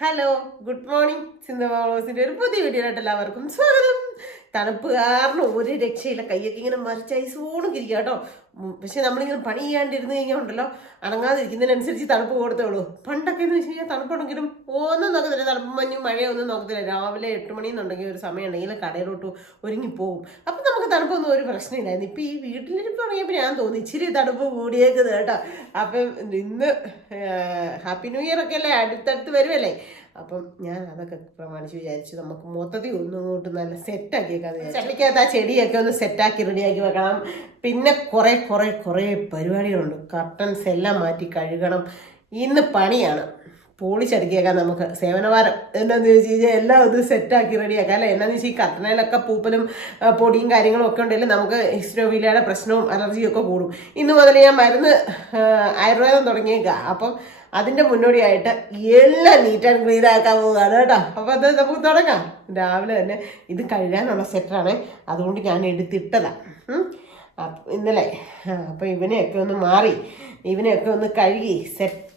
Hello good morning സിന്ധുമാസിന്റെ ഒരു പുതിയ വീഡിയോയിലോട്ട് എല്ലാവർക്കും സ്വാഗതം. തണുപ്പ് കാരണം ഒരു രക്ഷയില്ല. കയ്യൊക്കെ ഇങ്ങനെ മറിച്ചായി സോണും കിരിക്കുക കേട്ടോ. പക്ഷെ നമ്മളിങ്ങനെ പണി ചെയ്യാണ്ടിരുന്ന് കഴിഞ്ഞാൽ ഉണ്ടല്ലോ. അടങ്ങാതിരിക്കുന്നതിനനുസരിച്ച് തണുപ്പ് കൊടുത്തോളൂ. പണ്ടൊക്കെ എന്ന് വെച്ച് കഴിഞ്ഞാൽ തണുപ്പുണ്ടെങ്കിലും ഒന്നും നോക്കത്തില്ല. തണുപ്പ് മഞ്ഞും മഴയൊന്നും നോക്കത്തില്ല. രാവിലെ എട്ട് മണിന്നുണ്ടെങ്കിൽ ഒരു സമയം ഉണ്ടെങ്കിൽ കടയിലോട്ട് ഒരുങ്ങി പോകും അപ്പം നമുക്ക് തണുപ്പൊന്നും ഒരു പ്രശ്നമില്ലായിരുന്നു. ഇപ്പം ഈ വീട്ടിലിരിപ്പ് തുടങ്ങിയപ്പോൾ ഞാൻ തോന്നി ഇച്ചിരി തണുപ്പ് കൂടിയേക്കുന്നത് കേട്ടോ. അപ്പം ഇന്ന് ഹാപ്പി ന്യൂ ഇയർ ഒക്കെ അല്ലേ? അടുത്തടുത്ത് വരുമല്ലേ അപ്പം ഞാൻ അതൊക്കെ പ്രമാണിച്ച് വിചാരിച്ചു നമുക്ക് മൊത്തത്തിൽ ഒന്നും ഇങ്ങോട്ട് നല്ല സെറ്റാക്കിയേക്കാന്ന് വിചാരിച്ചു. ചട്ടിക്കകത്ത് ആ ചെടിയൊക്കെ ഒന്ന് സെറ്റാക്കി റെഡിയാക്കി വെക്കണം. പിന്നെ കുറേ കുറേ കുറേ പരിപാടികളുണ്ട്. കർട്ടൻസ് എല്ലാം മാറ്റി കഴുകണം. ഇന്ന് പണിയാണ്. പൊളിച്ചടുക്കിയേക്കാം നമുക്ക്. സേവനവാരം എന്താണെന്ന് ചോദിച്ചു കഴിഞ്ഞാൽ എല്ലാം ഒന്ന് സെറ്റാക്കി റെഡിയാക്കാം. അല്ലേ? എന്നാന്ന് വെച്ചാൽ ഈ കട്ടനയിലൊക്കെ പൂപ്പലും പൊടിയും കാര്യങ്ങളും ഒക്കെ ഉണ്ടെങ്കിൽ നമുക്ക് ഹിസ്റ്റോവിലയുടെ പ്രശ്നവും അലർജിയും ഒക്കെ കൂടും. ഇന്ന് മുതൽ ഞാൻ മരുന്ന് ആയുർവേദം തുടങ്ങിയേക്കാം. അപ്പം അതിന്റെ മുന്നോടിയായിട്ട് എല്ലാം നീറ്റ് ആൻഡ് ക്ലീൻ ആക്കാൻ പോവുകയാണ് കേട്ടോ. അപ്പോൾ അത് നമുക്ക് തുടങ്ങാം. രാവിലെ തന്നെ ഇത് കഴുകാനുള്ള സെറ്റാണ്. അതുകൊണ്ട് ഞാൻ എടുത്തിട്ടതാണ് ഇന്നലെ അപ്പോൾ ഇവനെയൊക്കെ ഒന്ന് മാറി ഇവനെയൊക്കെ ഒന്ന് കഴുകി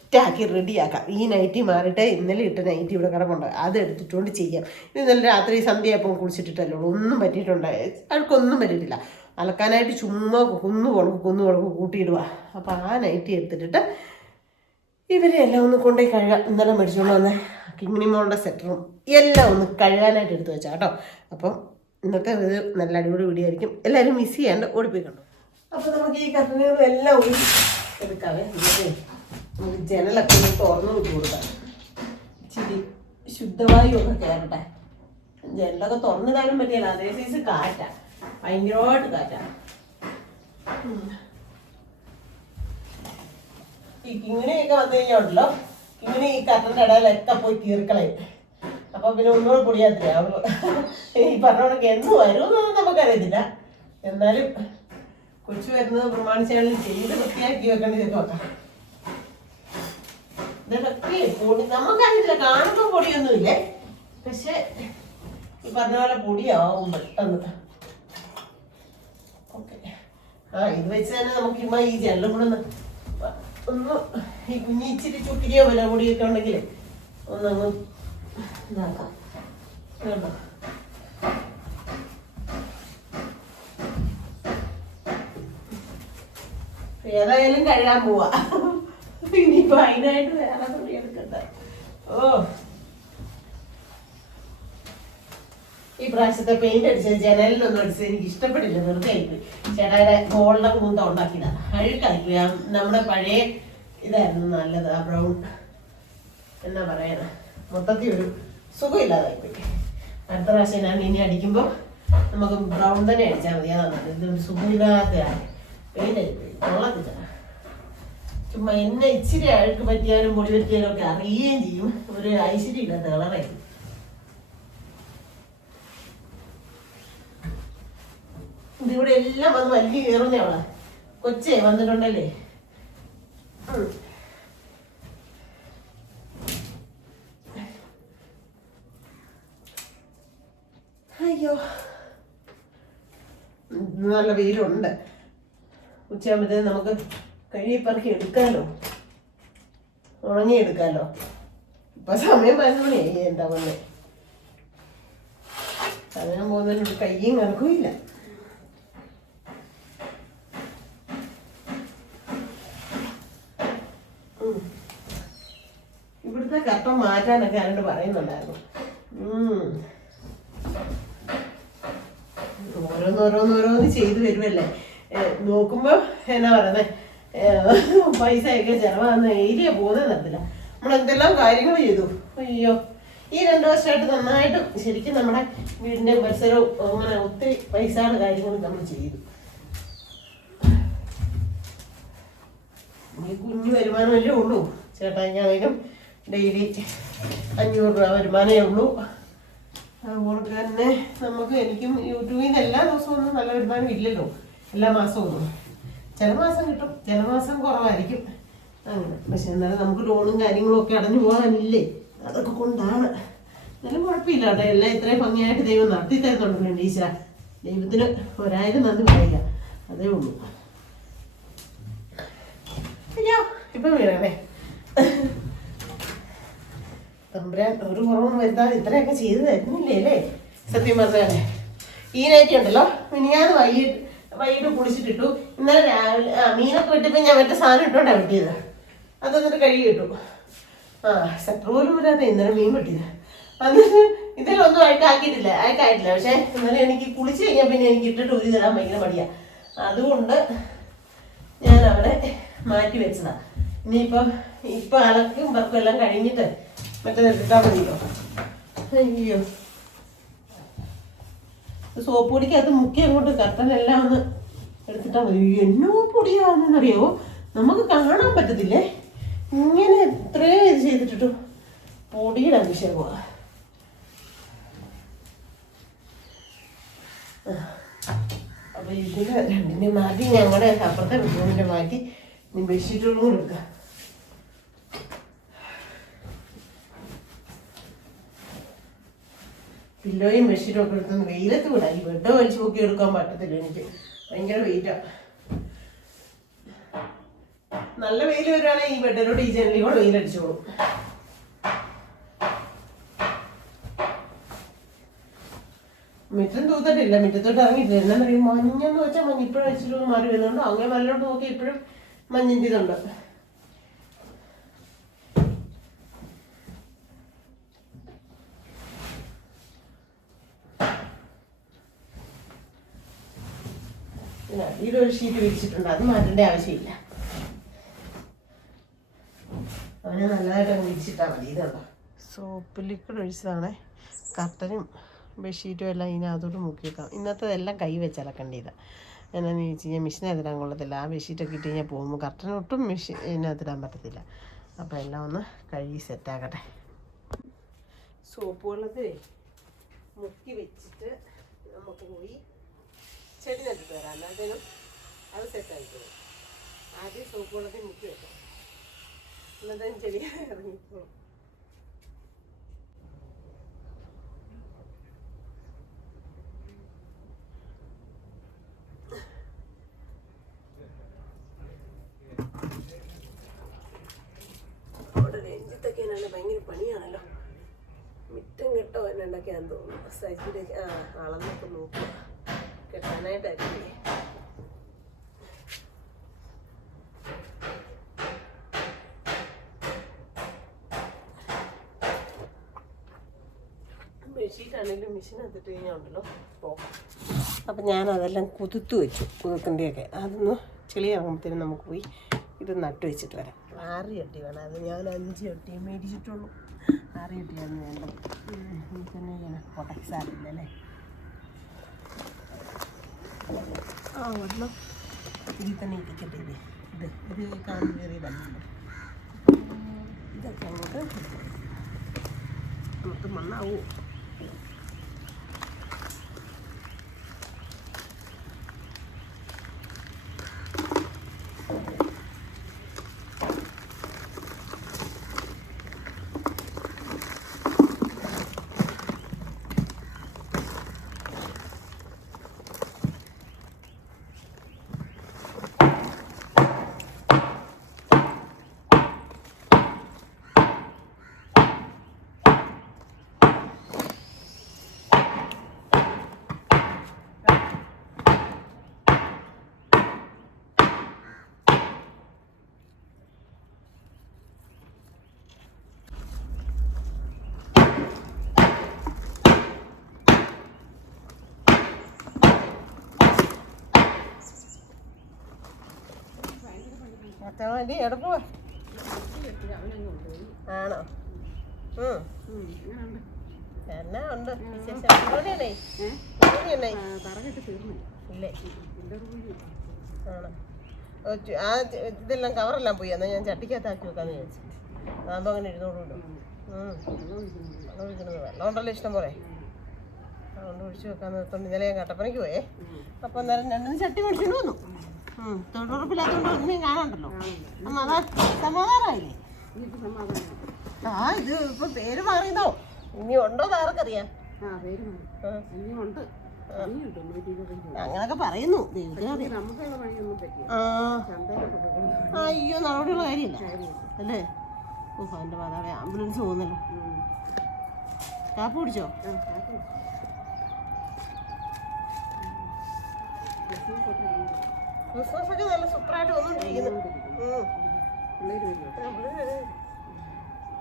സെറ്റാക്കി റെഡിയാക്കാം. ഈ നൈറ്റി മാറിയിട്ട് ഇന്നലെ ഇട്ട നൈറ്റി ഇവിടെ കിടപ്പുണ്ട്. അത് എടുത്തിട്ടുകൊണ്ട് ചെയ്യാം. ഇന്നലെ രാത്രി സന്ധ്യയപ്പം കുളിച്ചിട്ടിട്ടല്ലോ ഒന്നും പറ്റിയിട്ടുണ്ട്. അവൾക്കൊന്നും പറ്റിയിട്ടില്ല. അലക്കാനായിട്ട് ചുമ്മാ കുന്നു കുണക്ക് കുന്നു കുണക്ക് കൂട്ടിയിടുക അപ്പോൾ ആ നൈറ്റി എടുത്തിട്ടിട്ട് ഇവരെ എല്ലാം ഒന്ന് കൊണ്ടുപോയി കഴുകാം. ഇന്നലെ മേടിച്ചുകൊണ്ട് വന്നേ. കിങ്ങിണി മോളുടെ സെറ്ററും എല്ലാം ഒന്ന് കഴുകാനായിട്ട് എടുത്തു വെച്ചാൽ കേട്ടോ. അപ്പം ഇന്നത്തെ ഇത് നല്ല അടിപൊളി വീഡിയോ ആയിരിക്കും. എല്ലാവരും മിസ് ചെയ്യാണ്ട് ഓടിപ്പോയി കണ്ടു? അപ്പോൾ നമുക്ക് ഈ കട്ടനുകളെല്ലാം ഒരു എടുക്കാവേ നമുക്ക് ജനലൊക്കെ ഒന്ന് തുറന്നു വിട്ടു കൊടുക്കാം. ഇച്ചിരി ശുദ്ധവായു ഒക്കെ കയറട്ടെ ജനലൊക്കെ തുറന്നിടാനും പറ്റിയല്ല. അതേ സൈസ് കാറ്റാ. ഭയങ്കരമായിട്ട് കാറ്റാ. ഈ കിങ്ങിണിയൊക്കെ വന്നു കഴിഞ്ഞാൽ ഉണ്ടല്ലോ. കിങ്ങിണി ഈ കറണ്ട് ഇടയിലൊക്കെ പോയി തീർക്കളേ. അപ്പൊ പിന്നെ ഒന്നുകൂടെ പൊടിയാത്തില്ല അവൾ ഈ പറഞ്ഞ കണക്ക് എന്ന് വരുമെന്നൊന്നും നമുക്കറിയത്തില്ല. എന്നാലും കൊച്ചു വരുന്നത് പ്രമാണിച്ചാലും ചെയ്ത് വൃത്തിയാക്കി വെക്കേണ്ടി നോക്കാം ഇതൊക്കെ പൊടി നമുക്കറിയില്ല കാണുമ്പോൾ പൊടിയൊന്നുമില്ലേ? പക്ഷെ ഈ പറഞ്ഞ പോലെ പൊടിയാവും പെട്ടെന്ന്. ഓക്കെ. ആ ഇത് വെച്ച് തന്നെ നമുക്ക് ഇമ്മ ഈ ജനലും കൂടെ ഒന്ന് ഒന്ന് ഈ കുഞ്ഞിച്ചിരി ചുട്ടിരിയോ വില പൊടിയൊക്കെ ഉണ്ടെങ്കിൽ ഒന്നങ്ങ് ഇതാക്കാം. ഏതായാലും കഴുകാൻ പോവാ. ഇനിയിപ്പോ അതിനായിട്ട് വേറെ തുണി എടുക്കണ്ട. ഓ. ഈ പ്രാവശ്യത്തെ പെയിന്റ് അടിച്ച ജനലിലൊന്നും അടിച്ചത് എനിക്ക് ഇഷ്ടപ്പെട്ടില്ല. വെറുതെ ആയിപ്പോയി ചേട്ടായുടെ ഗോൾഡൻ കൂന്ത ഉണ്ടാക്കിയതാ. അഴുക്കാക്കി നമ്മുടെ പഴയ ഇതായിരുന്നു നല്ലത്. ആ ബ്രൗൺ എന്നാ പറയണ? മൊത്തത്തിൽ ഒരു സുഖമില്ലാതായിപ്പോയി. അടുത്ത പ്രാവശ്യം ഞാൻ ഇനി അടിക്കുമ്പോൾ നമുക്ക് ബ്രൗൺ തന്നെ അടിച്ചാൽ മതി. അതാണ് ഇതൊരു സുഖമില്ലാത്തതാണ് പെയിന്റ് അടിപ്പോയി കൊള്ളത്തില്ല. ചുമ്മാ എന്നെ ഇച്ചിരി അഴുക്ക് പറ്റിയാലും മുടി പറ്റിയാലും ഒക്കെ അറിയുകയും ചെയ്യും. ഒരു ഐശ്വര്യം ഇല്ലാത്ത കളറായിരുന്നു ഇതിവിടെ എല്ലാം വന്ന് വലിയ കയറുന്നവളാ കൊച്ചേ വന്നിട്ടുണ്ടല്ലേ. അയ്യോ. നല്ല വെയിലുണ്ട്. ഉച്ചയാകുമ്പോഴത്തേന് നമുക്ക് കഴിയപ്പറക്കി എടുക്കാലോ? ഉണങ്ങി എടുക്കാലോ ഇപ്പൊ സമയം പതിനൊന്ന് മണിയായി എന്താ വന്നെ? സമയം പോകുന്നതിന് കയ്യും കണക്കുമില്ല. ഇവിടുത്തെ കപ്പ മാറ്റാനൊക്കെ ആരോട് പറയുന്നുണ്ടായിരുന്നു. ഓരോന്നോരോന്നോരോന്ന് ചെയ്തു വരുമല്ലേ നോക്കുമ്പോ എന്നാ പറയുന്നത് പൈസ ഒക്കെ ചെലവാന്ന് ഏരിയ പോകുന്നത് നടത്തില്ല നമ്മൾ എന്തെല്ലാം കാര്യങ്ങൾ ചെയ്തു? അയ്യോ ഈ രണ്ടു വർഷമായിട്ട് നന്നായിട്ട് ശരിക്കും നമ്മുടെ വീടിന്റെ പരിസരവും അങ്ങനെ ഒത്തിരി പൈസയുടെ കാര്യങ്ങൾ നമ്മൾ ചെയ്തു. ഈ കുഞ്ഞു വരുമാനമല്ലേ ഉള്ളൂ. ചേട്ടായിക്കാണെങ്കിലും ഡെയിലി അഞ്ഞൂറ് രൂപ വരുമാനമേ ഉള്ളൂ. അതുപോലെ തന്നെ നമുക്ക് എനിക്കും യൂട്യൂബിൽ നിന്ന് എല്ലാ ദിവസവും ഒന്നും നല്ല വരുമാനം ഇല്ലല്ലോ. എല്ലാ മാസവും ഒന്നും. ചില മാസം കിട്ടും ചില മാസം കുറവായിരിക്കും. അങ്ങനെ. പക്ഷെ എന്നാലും നമുക്ക് ലോണും കാര്യങ്ങളും ഒക്കെ അടഞ്ഞു പോകാനില്ലേ? അതൊക്കെ കൊണ്ടാണ്. എന്നാലും കുഴപ്പമില്ല കേട്ടോ. എല്ലാം ഇത്രയും ഭംഗിയായിട്ട് ദൈവം നടത്തി തരുന്നുണ്ട് ഈശ്വര ദൈവത്തിന് ഒരായിരം നന്ദി പറയുക. അതേ ഉള്ളൂ. അയ്യോ ഇപ്പം വീണേ തമ്പുരാൻ ഒരു കുറവൊന്നും വരുത്താതെ ഇത്രയൊക്കെ ചെയ്തു തരുന്നില്ലേ അല്ലേ? സത്യം പറഞ്ഞാലേ. ഈ നൈറ്റ് ഉണ്ടല്ലോ മിനിയാന്ന് വൈകിട്ട് വൈകിട്ട് കുളിച്ചിട്ടിട്ടു ഇന്നലെ രാവിലെ ആ മീനൊക്കെ വെട്ടിപ്പോൾ ഞാൻ മറ്റേ സാധനം ഇട്ടോണ്ടാണ് വെട്ടിയത്. അതൊന്നിട്ട് കഴുകി കിട്ടു ആ സെറ്റർ പോലും വരാതെ ഇന്നലെ മീൻ വെട്ടിയത്. അന്നിട്ട് ഇതിലൊന്നും അയക്കാക്കിയിട്ടില്ല അയക്കായിട്ടില്ല പക്ഷേ ഇന്നലെ എനിക്ക് കുളിച്ച് കഴിഞ്ഞാൽ പിന്നെ എനിക്ക് ഇട്ടിട്ട് ഊരി തരാൻ ഭയങ്കര മടിയാണ് അതുകൊണ്ട് ഞാൻ അവിടെ മാറ്റി വെച്ചതാ. ഇനിയിപ്പം ഇപ്പം അലക്കും വർക്കും എല്ലാം കഴിഞ്ഞിട്ട് മറ്റേ എടുത്താൽ മതിയോ അയ്യോ. സോപ്പ് പൊടിക്കകത്ത് മുക്കി അങ്ങോട്ട് കട്ടനെല്ലാം ഒന്ന് എടുത്തിട്ടാൽ മതി. എന്നോ പൊടിയാണെന്നറിയാവോ നമുക്ക് കാണാൻ പറ്റത്തില്ലേ? ഇങ്ങനെ ഇത്രയും ഇത് ചെയ്തിട്ടിട്ടു പൊടിയുടെ അഭിഷേകമാണ് അപ്പൊ ഇതിന് രണ്ടിനെ മാറ്റി ഞങ്ങളുടെ അപ്പുറത്തെ ബെഡ്റൂമിന്റെ മാറ്റി ബെഡ്ഷീറ്റുകളും കൂടെ പില്ലോയും ബെഡ്ഷീറ്റും ഒക്കെ എടുത്തൊന്ന് വെയിലത്ത് വിടാം. ഈ ബെഡ് വലിച്ചു പൊക്കി എടുക്കാൻ പറ്റത്തില്ല എനിക്ക്. ഭയങ്കര വെയിറ്റാ. നല്ല വെയിൽ വരുവാണെങ്കിൽ ഈ ബെഡിലോട്ട് ഈ ജനലിൽ കൂടെ വെയിലടിച്ചോളും മിറ്റം തൂത്തിട്ടില്ല. മിറ്റത്തോട്ട് ഇറങ്ങിയിട്ടില്ല. പറയുക മഞ്ഞെന്ന് വെച്ചാൽ മഞ്ഞ് ഇപ്പോഴും വെച്ചിട്ട് മാറി വരുന്നുണ്ട്. അങ്ങനെ മലയിലോട്ട് നോക്കി ഇപ്പോഴും മഞ്ഞിന്റെ ഇതുണ്ട് അടിയിലൊരു ഷീറ്റ് വിരിച്ചിട്ടുണ്ട്. അത് മാറ്റേണ്ട ആവശ്യമില്ല. അവനെ നല്ലതായിട്ട് അങ്ങ് വിരിച്ചിട്ടാൽ മതി ഇതുണ്ടോ സോപ്പ് ലിക്വിഡ് ഒഴിച്ചതാണേ. കർട്ടനും ബെഡ്ഷീറ്റും എല്ലാം ഇതിനകത്തോട്ട് മുക്കി വെക്കാം ഇന്നത്തേതെല്ലാം കൈ വെച്ച് അലക്കേണ്ടത് എന്നാന്ന് ചോദിച്ചു കഴിഞ്ഞാൽ മെഷീനകത്തിടാൻ കൊള്ളത്തില്ല. ആ ബെഡ്ഷീറ്റൊക്കെ ഇട്ട് കഴിഞ്ഞാൽ പോകുമ്പോൾ കർട്ടൻ ഒട്ടും മെഷീൻ ഇതിനകത്തിടാൻ പറ്റത്തില്ല. അപ്പോൾ എല്ലാം ഒന്ന് കഴുകി സെറ്റാക്കട്ടെ സോപ്പ് വെള്ളത്തിൽ മുക്കി വെച്ചിട്ട് നമുക്ക് പോയി ചെടി നട്ടിട്ട് വരാം അല്ലാത്തേനും അത് സെറ്റായിക്കോളും ആദ്യം സോപ്പ് വെള്ളത്തിൽ മുക്കി വെക്കാം. എന്നത്തേനും ചെടി ഇറങ്ങിക്കോളും ബെഡ്ഷീറ്റാണെങ്കിലും മെഷീൻ എടുത്തിട്ട് കഴിഞ്ഞാൽ അപ്പം ഞാൻ അതെല്ലാം കുതിർത്ത് വെച്ചു. കുതിർക്കേണ്ടിയൊക്കെ. അതൊന്ന് ചെളിയാകുമ്പോഴത്തേനും നമുക്ക് പോയി ഇത് നട്ട് വെച്ചിട്ട് വരാം. ആറ് ചട്ടി വേണം. അത് ഞാൻ അഞ്ച് ചട്ടി മേടിച്ചിട്ടുള്ളൂ. ആറ് ചട്ടിയാണ് വേണ്ടത്. തന്നെ ചെയ്യണം കോട്ടയ്ക്ക് സാരില്ലല്ലേ ആ ഒരെണ്ണം ഇതിൽ തന്നെ ഇരിക്കട്ടെ ഇത്. ഇത് ഇത് കാണുന്ന ചെറിയതല്ലല്ലോ ഇതൊക്കെ നമുക്ക് മൊത്തം മണ്ണാവൂ. വേണ്ടി എവിടെ ആണോ. എന്നാ ഉണ്ട് വിശേഷം? ഇല്ലേ? ആണോ? ആ ഇതെല്ലാം കവറെല്ലാം പോയി. എന്നാൽ ഞാൻ ചട്ടിക്കകത്താക്കി വെക്കാന്ന് വിചാരിച്ചു. അതാകുമ്പോൾ അങ്ങനെ ഇരുന്നോളൂല്ലോ. വെള്ളമുണ്ടല്ലോ വെള്ളം ഒഴിക്കണത് വെള്ളം ഉണ്ടല്ലോ ഇഷ്ടം പോലെ. അതുകൊണ്ട് ഒഴിച്ചു വെക്കാന്ന് വെച്ചോണ്ട് ഇന്നലെ ഞാൻ കട്ടപ്പനയ്ക്ക് പോയേ. അപ്പോൾ അന്നേരം രണ്ടിന് ചട്ടി മേടിച്ചിട്ട് വന്നു. തൊഴിലുറപ്പില്ലാത്തതുകൊണ്ട് ഒന്നും കാണണ്ടല്ലോ. അമ്മ സമാധാനമായില്ലേ? ആ ഇത് ഇപ്പൊ പേര് മാറിയതോ? ഇനി ഉണ്ടോ ആർക്കറിയാം അങ്ങനൊക്കെ പറയുന്നു. ആ. അയ്യോ നടപടിയുള്ള കാര്യമില്ല? അല്ലേ? ഓ എന്റെ മാതാവേ ആംബുലൻസ് പോകുന്നല്ലോ. കാപ്പ് കുടിച്ചോ? കാപ്പി ക്രിസ്മസ് ഒക്കെ നല്ല സൂപ്പറായിട്ട് വന്നുകൊണ്ടിരിക്കുന്നു.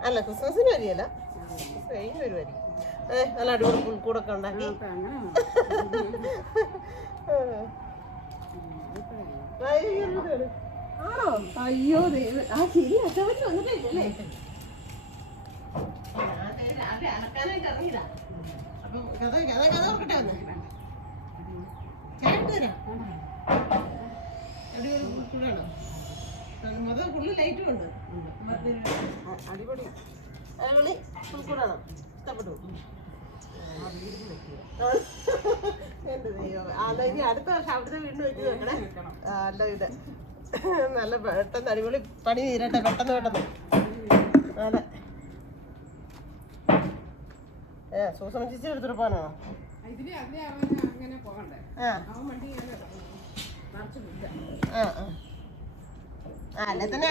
അല്ല ക്രിസ്മസിന് വരികയല്ല. കഴിഞ്ഞ് വരുമായിരിക്കും ഏ നല്ല അടിപൊളി പുൽക്കൂടൊക്കെ ഉണ്ടാക്കി. ആണോ? അയ്യോ ആ ശരി അച്ഛൻ വന്നിട്ടില്ലേ? അലക്കാനായിട്ട് ഇറങ്ങിയതാ അപ്പം കഥ കഥ കഥ ഓർക്കട്ടെ വന്ന് ചായ തരാം. അടിപൊളി അടിപൊളി. പുൽക്കൂടാണോ ഇഷ്ടപ്പെട്ടു. എന്നാ ഇനി അടുത്ത വർഷം അവിടുത്തെ വീണ്ടും വെച്ച് നോക്കണേ അല്ല ഇത് നല്ല പെട്ടെന്ന് അടിപൊളി പണി തീരട്ടെ പെട്ടെന്ന് പെട്ടെന്ന്. അതെ. ഏ സൂസമ ചേച്ചി എടുത്തിട്ട് പോകാനോ ഇതിൽ അതിലെ അവൻ അങ്ങനെ പോകണ്ടേ? ആ അവൻ വണ്ടി നിറച്ച് വിട്ട ആ ആ. അല്ലെ തന്നെ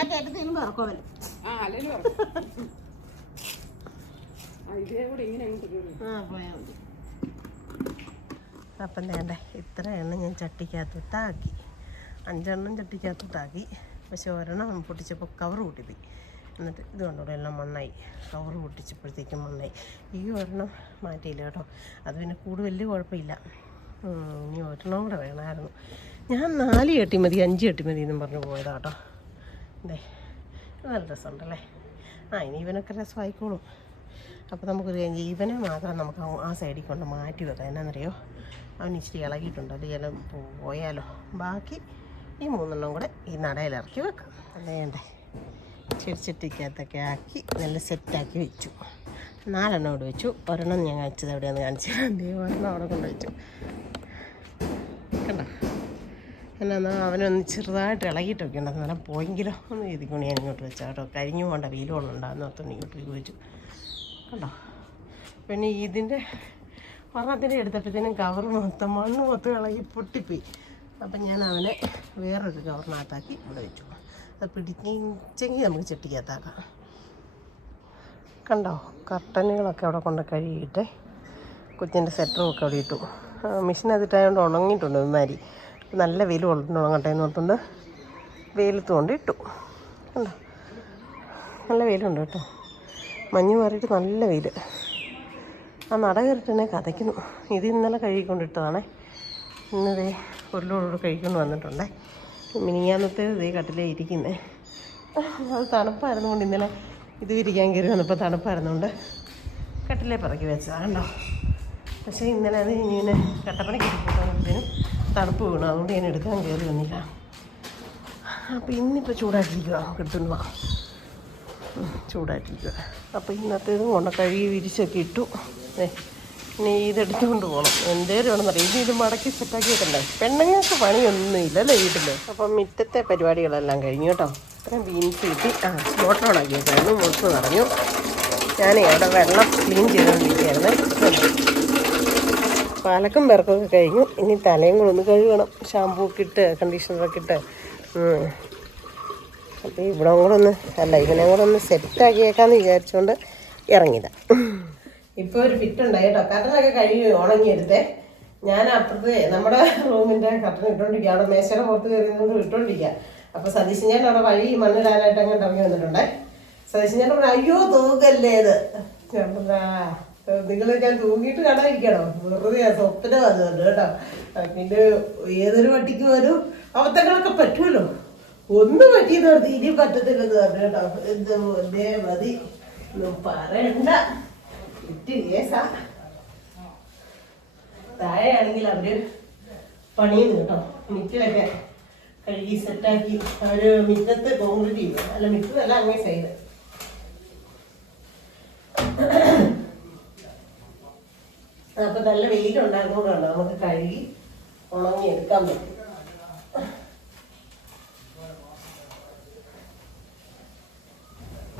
അപ്പം വേണ്ട ഇത്ര എണ്ണം ഞാൻ ചട്ടിക്കകത്തിട്ടാക്കി അഞ്ചെണ്ണം ചട്ടിക്കകത്തിട്ടാക്കി പക്ഷെ ഒരെണ്ണം പൊട്ടിച്ചപ്പോൾ കവർ കൂട്ടിപ്പോയി. എന്നിട്ട് ഇത് കൊണ്ടൂടെ എല്ലാം മണ്ണായി. കവർ പൊട്ടിച്ചപ്പോഴത്തേക്കും മണ്ണായി. ഈ ഒരെണ്ണം മാറ്റിയില്ല കേട്ടോ. അത് പിന്നെ കൂട് വലിയ കുഴപ്പമില്ല. ഇനി ഒരെണ്ണം കൂടെ വേണമായിരുന്നു. ഞാൻ നാല് ചട്ടി മതി അഞ്ച് ചട്ടി മതി എന്നും പറഞ്ഞു പോയതാ കേട്ടോ അതെ നല്ല രസമുണ്ടല്ലേ? ആ ഇനി ഇവനൊക്കെ രസമായിക്കോളും. അപ്പോൾ നമുക്കൊരു ഇവനെ മാത്രം നമുക്ക് ആ- സൈഡിൽ കൊണ്ട് മാറ്റി വെക്കാം. എന്നാണെന്നറിയോ അവൻ ഇച്ചിരി ഇളകിയിട്ടുണ്ട്. അത് ചില പോയാലോ? ബാക്കി ഈ മൂന്നെണ്ണം കൂടെ ഈ നടയിലിറക്കി വെക്കാം. വേണ്ടേ ചെടിച്ചട്ടിക്കകത്തൊക്കെ ആക്കി നല്ല സെറ്റാക്കി വെച്ചു. നാലെണ്ണം ഇവിടെ വെച്ചു. ഒരെണ്ണം ഞാൻ കഴിച്ചത് എവിടെയാണെന്ന് കാണിച്ചു അതേ അവിടെ കൊണ്ട് വെച്ചു. എന്നാ അവനൊന്ന് ചെറുതായിട്ട് ഇളകിയിട്ടൊക്കെ ഉണ്ട്. അന്നേരം പോയെങ്കിലോ ഒന്ന് എഴുതിക്കൊണ്ട് ഞാൻ ഇങ്ങോട്ട് വെച്ചാൽ കേട്ടോ. കരിഞ്ഞു പോകണ്ട വെയിലുകൊണ്ടുണ്ടാകുന്ന ഓർത്തുകൊണ്ട് ഇങ്ങോട്ട് ചോദിച്ചു. കണ്ടോ? പിന്നെ ഇതിന്റെ ഒരെണ്ണത്തിന്റെ എടുത്തപ്പോഴത്തേനും കവർ മൊത്തം മണ്ണ് മൊത്തം ഇളകി പൊട്ടിപ്പോയി. അപ്പം ഞാൻ അവനെ വേറൊരു കവറിനകത്താക്കി ഇവിടെ വെച്ചു. അത് പിടിച്ചെങ്കിൽ നമുക്ക് ചെട്ടിക്കകത്താക്കാം. കണ്ടോ? കർട്ടനുകളൊക്കെ അവിടെ കൊണ്ട് കഴുകിയിട്ട് കൊച്ചിന്റെ സെറ്ററും ഒക്കെ അവിടെ ഇട്ടു. മെഷീൻ അതിട്ടായതുകൊണ്ട് ഉണങ്ങിയിട്ടുണ്ട് ഇമാതിരി നല്ല വെയിൽ കൊണ്ടിട്ട് ഉണങ്ങട്ടെ എന്ന് ഓർത്തുകൊണ്ട് വെയിലത്ത് കൊണ്ട് ഇട്ടു കണ്ടോ? നല്ല വെയിലുണ്ട് കേട്ടോ. മഞ്ഞ് മാറിയിട്ട് നല്ല വെയിൽ ആ നട കയറിട്ടെന്നെ കഥയ്ക്കുന്നു ഇത് ഇന്നലെ കഴുകിക്കൊണ്ടിട്ടതാണേ. ഇന്നതേ ലോഡ് കഴിക്കൊണ്ട് വന്നിട്ടുണ്ടേ. മിനിങ്ങാന്നത്തെ ഇതേ കട്ടിലേ ഇരിക്കുന്നേ. അത് തണുപ്പായിരുന്നു കൊണ്ട് ഇന്നലെ ഇത് ഇരിക്കാൻ കയറി വന്നപ്പോൾ തണുപ്പായിരുന്നുകൊണ്ട് കട്ടിലേ പറക്കി വെച്ചതാണ് കണ്ടോ. പക്ഷേ ഇന്നലെ അത് ഇങ്ങനെ കട്ടപ്പനയ്ക്ക് പോകുമ്പോഴത്തേനും തണുപ്പ് വീണു. അതുകൊണ്ട് ഞാൻ എടുക്കാൻ കയറി വന്നില്ല. അപ്പോൾ ഇന്നിപ്പോൾ ചൂടായിട്ടിരിക്കുക നമുക്ക് ചൂടായിട്ടിരിക്കുക അപ്പോൾ ഇന്നത്തേതും കൊണ്ട് കഴുകി വിരിച്ചൊക്കെ ഇട്ടു. ഇനി ഇതെടുത്തുകൊണ്ട് പോകണം എന്തേലും വേണമെന്നറിയാം ഇനി ഇത് മടക്കി സെറ്റാക്കി വെക്കണ്ടേ? പെണ്ണുങ്ങൾക്ക് പണിയൊന്നുമില്ല അല്ലേ വീട്ടിൽ അപ്പം മിറ്റത്തെ പരിപാടികളെല്ലാം കഴിഞ്ഞു കേട്ടോ. ഇത്രയും ബീൻസ് കിട്ടി. ആ മോട്ടർ ഓണാക്കി വെച്ചായിരുന്നു മോട്ടർ നിറഞ്ഞു. ഞാൻ അവിടെ വെള്ളം ക്ലീൻ ചെയ്തുകൊണ്ടിരിക്കുകയായിരുന്നു പാലക്കും പേർക്കൊക്കെ കഴിഞ്ഞു. ഇനി തലയും കൂടെ ഒന്ന് കഴുകണം. ഷാമ്പൂ ഒക്കെ ഇട്ട് കണ്ടീഷണറൊക്കെ ഇട്ട്. അപ്പോൾ ഇവിടെ കൂടെ ഒന്ന് അല്ല ഇവനെ കൂടെ ഒന്ന് സെറ്റാക്കിയേക്കാന്ന് വിചാരിച്ചുകൊണ്ട് ഇറങ്ങിയത്. ഇപ്പോൾ ഒരു ഫിറ്റ് ഉണ്ടായി കേട്ടോ. കട്ടനൊക്കെ കഴുകി ഉണങ്ങിയെടുത്തേ. ഞാൻ അപ്പുറത്ത് നമ്മുടെ റൂമിന്റെ കട്ടൻ ഇട്ടുകൊണ്ടിരിക്കുക അവിടെ മേശയുടെ പുറത്ത് കയറിയതുകൊണ്ട് ഇട്ടുകൊണ്ടിരിക്കുക അപ്പോൾ സതീശൻ ഞാൻ അവിടെ വഴി മണ്ണിടാനായിട്ട് അങ്ങോട്ട് ഇറങ്ങി വന്നിട്ടുണ്ടേ. സതീശൻ ഞാൻ അയ്യോ തൂക്കല്ലേ ഇത്. ഞാൻ പറഞ്ഞു, "ആ, നിങ്ങൾ ഞാൻ തൂങ്ങിയിട്ട് കാണാതിരിക്കണോ വെറുതെ സ്വപ്നം വന്നുണ്ട് കേട്ടോ. പിന്നെ ഏതൊരു വട്ടിക്കും വരും അബദ്ധങ്ങളൊക്കെ പറ്റുമല്ലോ. ഒന്ന് പറ്റിയെന്ന് പറഞ്ഞു ഇനി പറ്റത്തില്ലെന്ന് പറഞ്ഞു കേട്ടോ. എന്ത് ദേ മതി. ഒന്നും പറയണ്ട. ഇറ്റ് അവർ പണിയുന്നു കേട്ടോ. മിറ്റിലൊക്കെ കഴുകി സെറ്റാക്കി അവർ മിറ്റത്ത് കോൺക്രീറ്റ് ചെയ്തു. അല്ല മിറ്റല്ല അങ്ങനെ സൈഡ് അപ്പൊ നല്ല വെയിലുണ്ടായിരുന്നോണ്ടാണ് നമുക്ക് കഴുകി ഉണങ്ങി എടുക്കാൻ പറ്റും.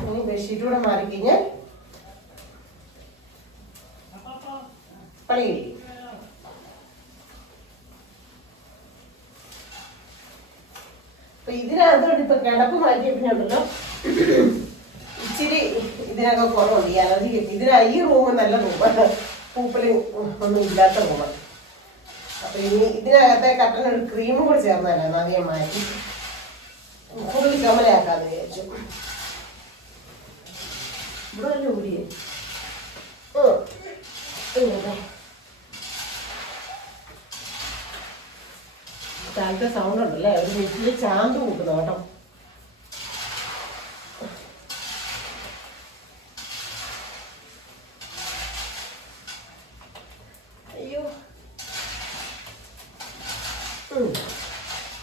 ഇനി ബെഡ്ഷീറ്റ് കൂടെ മാറിക്കഴിഞ്ഞാൽ പണി അപ്പൊ ഇതിനകത്തോട്ട് ഇപ്പൊ കിടപ്പ് മാറ്റിയപ്പോഴുണ്ടല്ലോ ഇച്ചിരി ഇതിനൊക്കെ കുറവുണ്ട്. ഈ അലർജി ഇതിനാ ഈ റൂം നല്ല റൂമാണ് പൂപ്പൽ ഒന്നും ഇല്ലാത്ത റൂമാണ് അപ്പൊ ഇനി ഇതിനകത്തെ കട്ടൻ ഒരു ക്രീമും കൂടി എന്നാ ഞാൻ മാറ്റി കൂടുതൽ ചുമലയാക്കാന്ന് വിചാരിച്ചു. ഊരിയേ സൗണ്ട് ഉണ്ടല്ലേ? ഒരു വീട്ടിൽ ചാന്ത് കൂട്ടുന്നു കേട്ടോ അയ്യോ ഉം.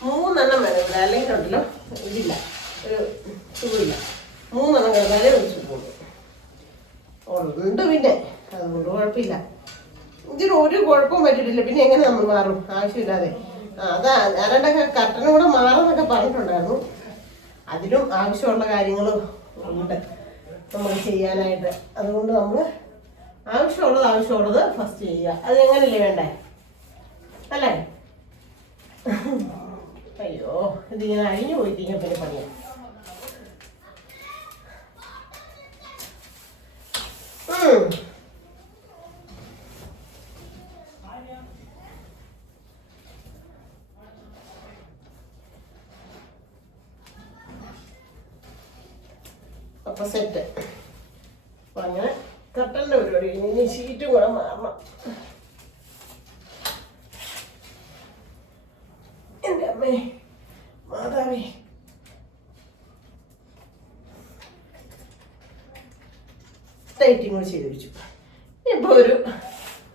മൂന്നെണ്ണം വേണം ഇവിടെ. അല്ലെങ്കിൽ ഉണ്ടല്ലോ ഇതില്ല. ഒരു സുഖമില്ല മൂന്നെണ്ണം കിടന്നാലേ ഒരു സുഖമുള്ളൂ ഉണ്ട് പിന്നെ. അതുകൊണ്ട് കുഴപ്പമില്ല. ഇതിന് ഒരു കുഴപ്പവും പറ്റിയിട്ടില്ല. പിന്നെ എങ്ങനെ നമ്മൾ മാറും? ആവശ്യമില്ലാതെ. അതാ ഞാനൊക്കെ കട്ടനും കൂടെ മാറുന്നൊക്കെ പറഞ്ഞിട്ടുണ്ടായിരുന്നു. അതിലും ആവശ്യമുള്ള കാര്യങ്ങളും ഉണ്ട് നമ്മൾ ചെയ്യാനായിട്ട്. അതുകൊണ്ട് നമ്മൾ ആവശ്യമുള്ളത് ആവശ്യമുള്ളത് ഫസ്റ്റ് ചെയ്യുക. അത് എങ്ങനെയല്ലേ വേണ്ടേ? അല്ലേ? അയ്യോ ഇതിങ്ങനെ അഴിഞ്ഞു പോയിട്ടിരിക്കാൻ പിന്നെ പണിയാ. അപ്പൊ സെറ്റ് അപ്പൊ അങ്ങനെ കട്ടന്റെ പരിപാടി. ഇനി ഷീറ്റും കൂടെ മാറണം എന്റെ അമ്മേ മാതാവേ ടൈറ്റിങ് കൂടി ചെയ്ത് വെച്ചു ഇപ്പൊ ഒരു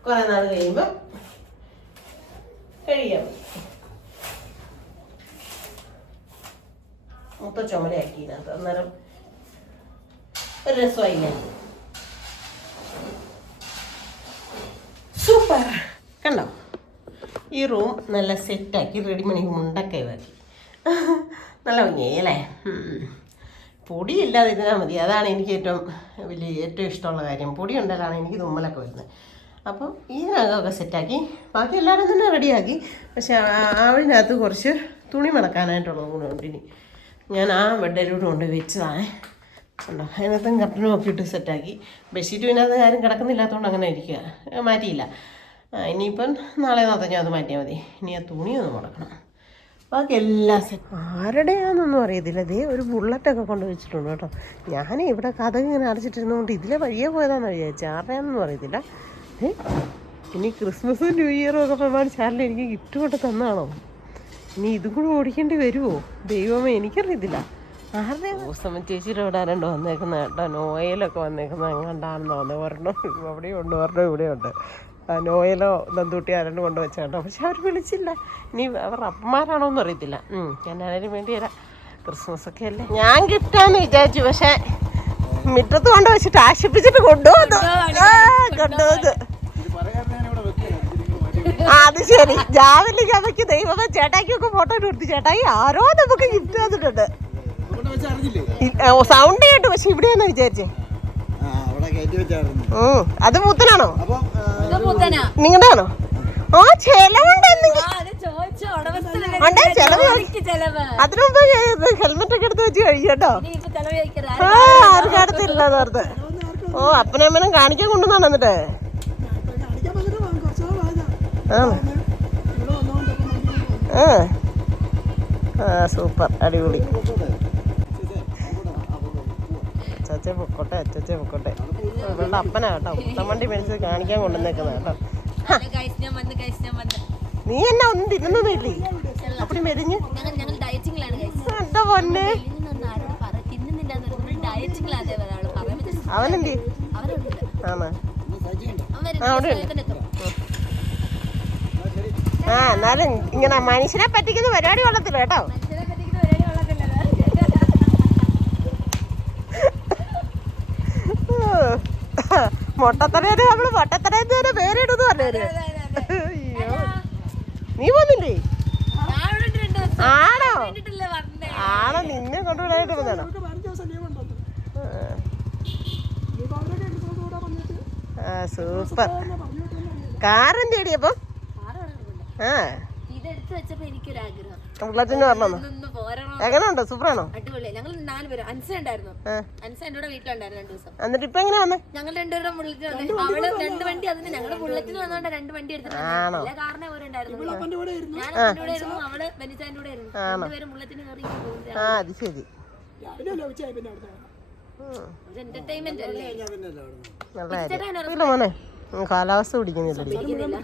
കുറെ നാൾ കഴിയുമ്പം കഴിയാം മൊത്തം ചുമലയാക്കി ഇതിനകത്ത് അന്നേരം ഒരു രസമായില്ലേ സൂപ്പർ കണ്ടോ ഈ റൂം നല്ല സെറ്റാക്കി റെഡി മണി മുണ്ടൊക്കെ ആക്കി നല്ല ഭംഗിയല്ലേ പൊടിയില്ലാതെ ഇരുന്നാൽ മതി അതാണ് എനിക്ക് ഏറ്റവും വലിയ ഏറ്റവും ഇഷ്ടമുള്ള കാര്യം പൊടി ഉണ്ടല്ലാണ് എനിക്ക് തുമ്മലൊക്കെ വരുന്നത് അപ്പം ഇതിനകമൊക്കെ സെറ്റാക്കി ബാക്കി എല്ലാവരും തന്നെ റെഡിയാക്കി പക്ഷേ ആവിനകത്ത് കുറച്ച് തുണി മടക്കാനായിട്ടുള്ളത് കൂടെ ഉണ്ട് ഇനി ഞാൻ ആ ബെഡിലൂടെ കൊണ്ട് വെച്ചതാണ്. ഉണ്ടോ അതിനകത്തും കട്ടനും ഒക്കെ ഇട്ട് സെറ്റാക്കി ബെഡ്ഷീറ്റ് പിന്നെ അത് ആരും കിടക്കുന്നില്ലാത്തതുകൊണ്ട് അങ്ങനെ ഇരിക്കുക മാറ്റിയില്ല. ഇനിയിപ്പം നാളെ നാത്തഞ്ഞോ അത് മാറ്റിയാൽ മതി. ഇനി ആ തുണി ഒന്ന് മുടക്കണം ബാക്കി എല്ലാം സെറ്റ് ആരുടെയാണെന്നൊന്നും അറിയത്തില്ല. ദേ ഒരു ബുള്ളറ്റൊക്കെ കൊണ്ട് വെച്ചിട്ടുണ്ട് കേട്ടോ. ഞാൻ ഇവിടെ കഥ ഇങ്ങനെ അടച്ചിട്ടിരുന്നതുകൊണ്ട് ഇതിലെ വഴിയെ പോയതാണെന്ന് വിചാരിച്ചു. ആരുടെയാണെന്നൊന്നും അറിയത്തില്ല. ഇനി ക്രിസ്മസും ന്യൂ ഇയറും ഒക്കെ പ്രമാണിച്ച് ചാറിൽ എനിക്ക് ഗിഫ്റ്റ് കൊണ്ട് തന്നാണോ? ഇനി ഇതും കൂടെ ഓടിക്കേണ്ടി വരുമോ ദൈവമേ എനിക്കറിയത്തില്ല. ആരുടെ? ഓസമ്മ ചേച്ചിയുടെ അവിടെ ആരണ്ടോ വന്നേക്കുന്ന കേട്ടോ. നോയലൊക്കെ വന്നേക്കുന്ന എങ്ങാണ്ടാണെന്ന് തോന്നുന്നത് ഒരെണ്ണം അവിടെ ഉണ്ട് ഒരെണ്ണം ഇവിടെ ഉണ്ട്. നോയലോ നന്ദൂട്ടി ആരണ്ട് കൊണ്ട് വെച്ച കേട്ടോ. പക്ഷെ അവർ വിളിച്ചില്ല. ഇനി അവർ അപ്പന്മാരാണോ എന്ന് അറിയത്തില്ല ആരും വേണ്ടി വരാം. ക്രിസ്മസ് ഒക്കെ അല്ലേ? ഞാൻ കിട്ടാന്ന് വിചാരിച്ചു പക്ഷെ മുറ്റത്ത് കൊണ്ട് വെച്ചിട്ട് ആശിപ്പിച്ചിട്ട് കൊണ്ടുപോകുന്നു കൊണ്ടുപോകുന്നു അത് ശരി. ജാവലി അവയ്ക്ക് ദൈവമേ ചേട്ടായിക്കൊക്കെ ഫോട്ടോ ഇട്ട് കൊടുത്തു ചേട്ടായി ആരോ നമുക്ക് ഗിഫ്റ്റ് തന്നിട്ടുണ്ട്. സൗണ്ട് കേട്ടു. പക്ഷെ ഇവിടെയാണോ വിചാരിച്ചേ? ഓ അത് പൂത്തനാണോ. നിങ്ങളുടെ ആണോ ആ ചെലവുണ്ടെന്നെങ്കിൽ ആ, അത് ചോദിച്ച. ഉടമസ്ഥനല്ലേ? ഉണ്ട്, ചെലവ് അതിനു മുമ്പ് ഹെൽമെറ്റ് ഒക്കെ എടുത്ത് വെച്ച് കഴിയട്ടോ ആ ആർക്കും അടുത്തില്ല നേരത്തെ ഓ അപ്പനമ്മനും കാണിക്കാൻ കൊണ്ടുവന്നാണ് എന്നിട്ട്. ആ ആ. ആ സൂപ്പർ. അടിപൊളി. അച്ചച്ചെ പൊക്കോട്ടെ അച്ചച്ചെ പൊക്കോട്ടെ. ഇവളുടെ അപ്പനാ കേട്ടോ. പുത്തമ്പണ്ടി മേടിച്ച് കാണിക്കാൻ കൊണ്ടുവന്നേക്കുന്ന കേട്ടോ. നീ എന്നെ ഒന്നും തിന്നുന്നില്ലേ അപ്പടി മെരിഞ്ഞ്. എന്താ പൊന്നെ. അവനെന്തി? ആണോ? അവിടെ ഉണ്ട്. ആ എന്നാലും ഇങ്ങനെ മനുഷ്യനെ പറ്റിക്കുന്ന പരിപാടി കൊള്ളത്തില്ല കേട്ടോ. മനുഷ്യരെ നമ്മൾ പരിപാടി തന്നെ പേരിടുന്നു പറഞ്ഞേര്. അയ്യോ. നീ ദിവസം. ആണോ. ആണോ? നിന്നെ കൊണ്ടുവിടാനായിട്ട് വന്നാണോ ആ. സൂപ്പർ. കാറെന്ത് അപ്പൊ. ആ. ഇതെടുത്ത് വെച്ചപ്പോ എങ്ങനെയുണ്ട് സൂപ്പറാണോ? അടിപൊളി. ഞങ്ങൾ നാല് പേര്. അൻസ ഉണ്ടായിരുന്നു. ആ. അൻസ എന്റെ കൂടെ വീട്ടിലുണ്ടായിരുന്നു രണ്ടു ദിവസം. എന്നിട്ട് ഇപ്പൊ എങ്ങനെ വന്നേ? ഞങ്ങൾ രണ്ടുപേരുടെ അവൾ രണ്ട് വണ്ടി അതിന് ഞങ്ങളുടെ ബുള്ളറ്റിന് വന്നോണ്ട് രണ്ട് വണ്ടി എല്ലാ കാറിനെ ഉണ്ടായിരുന്നു. ഞാൻ അപ്പന്റെ കൂടെ ആയിരുന്നു. അവൾ ബെനിച്ചാന്റെ കൂടെ ആയിരുന്നു. രണ്ടുപേരും ബുള്ളറ്റിന് കയറി ആ അത് ശരി. ഒരു എന്റർടൈൻമെന്റ് അല്ലേ? കാലാവസ്ഥ പിടിക്കുന്നില്ല.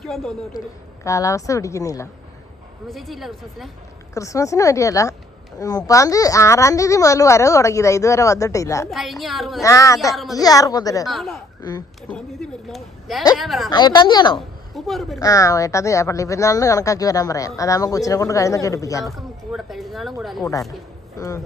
കാലാവസ്ഥ പിടിക്കുന്നില്ല. ക്രിസ്മസിന്? പറ്റിയല്ല മുപ്പാം തീയതി ആറാം തീയതി മുതൽ വരവ് തുടങ്ങിയതാ ഇതുവരെ വന്നിട്ടില്ല. ആ ഈ അതെ. ആറ് മുതൽ. ഈ ആറ് മുതൽ എട്ടാം തീയതി ആണോ ആ എട്ടാം തീയതി. പള്ളി പെരുന്നാളിന് കണക്കാക്കി വരാൻ പറയാം. അതാകുമ്പോൾ കൊച്ചിനെ കൊണ്ട് കഴിയുന്നൊക്കെ എടുപ്പിക്കാമല്ലോ കൂടാലോ. ഉം.